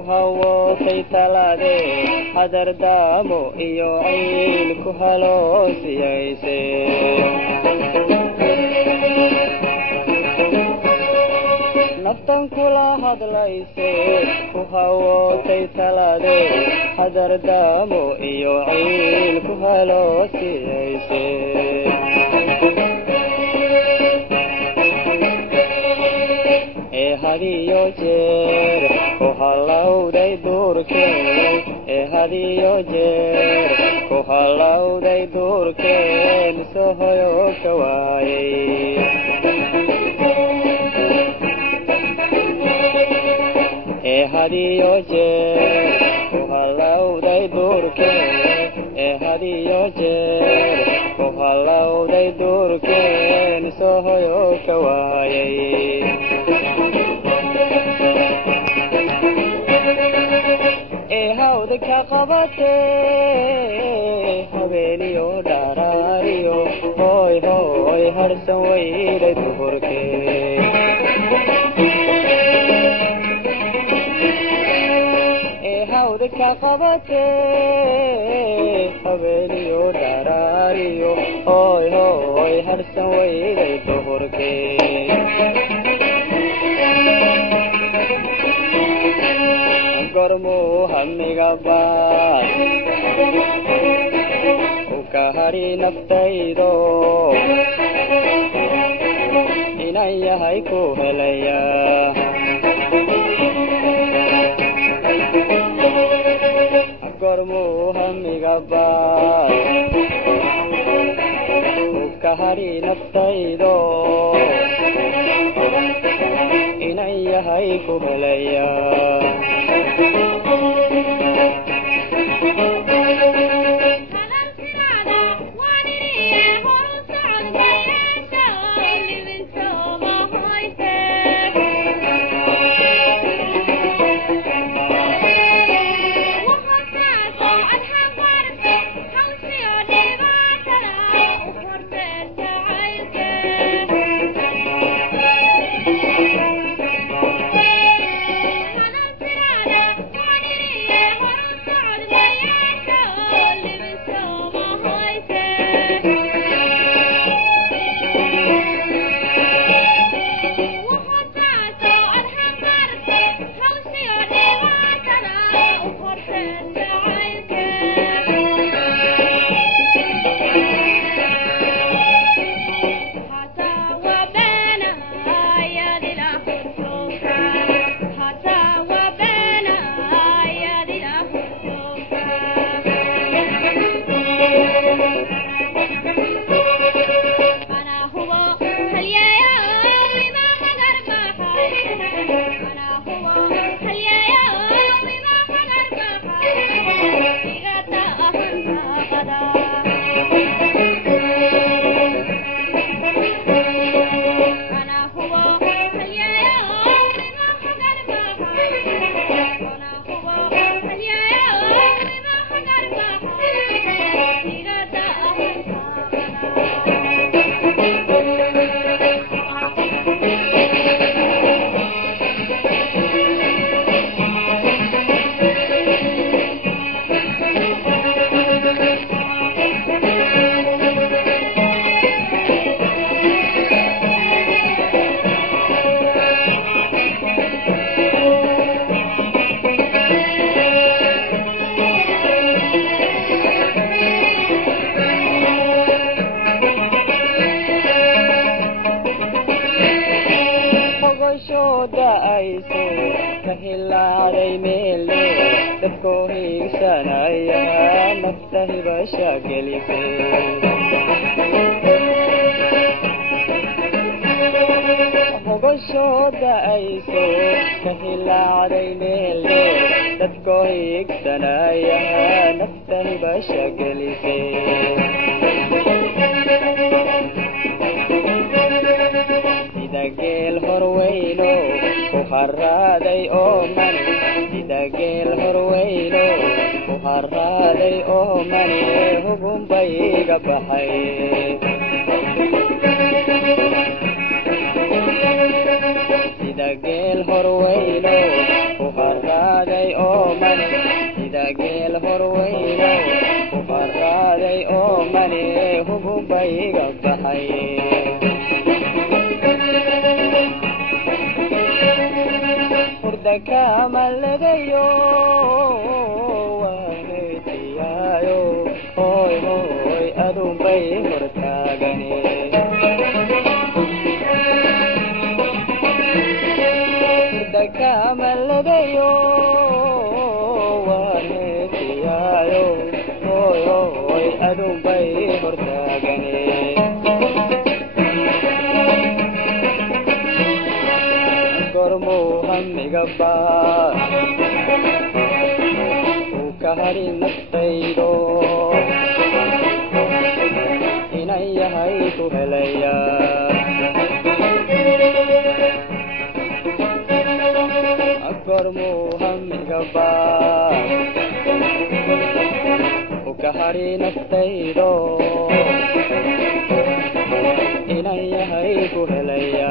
kuhawotay talade hadardamo iyo ciil ku haloosiyayse naftan kula hadlayse kuhawotay talade hadardamo iyo ciil ku haloosiyayse hadiyo jeer ku halawday duurkeen hadiyo jeer ku halawday duurkeen soo hoyo ka waayay hadiyo jeer ku halawday duurkeen hadiyo jeer ku halawday duurkeen soo hoyo ka waayay hawdka qabate habeeniyo dharaariyo hoy hoy harsan weyday duhurke hawdka qabate habeeniyo dharaariyo hoy hoy harsan weyday duhurke gormu hamiga baad ukahari naftaydo inan yahay ku helaya gormu hamiga baad ukahari naftaydo inan yahay ku helaya kahilaaday meele dadko hiigsanaya naftahibasha gelisay hogashooda ayso kahilaaday meele dadko hiigsanaya naftahibasha gelisay geel horweyno ku haraaday oo man sida geel horweyno ku haraaday oo man hubun bayga baxay sida geel horweyno ku haraaday horweyno ku haraaday oo mani hubunbayga baxay hurda kamaladayo waanetiyaayo hoy hoy adunbay hortaagane hurda kamaladayo waanetiyaayo hoy hoy adunbay hortaagane hamiga baa uu ka hari naftaydo inan yahay ku helaya gormuu hamiga baa uu ka hari naftaydo inan yahay ku helaya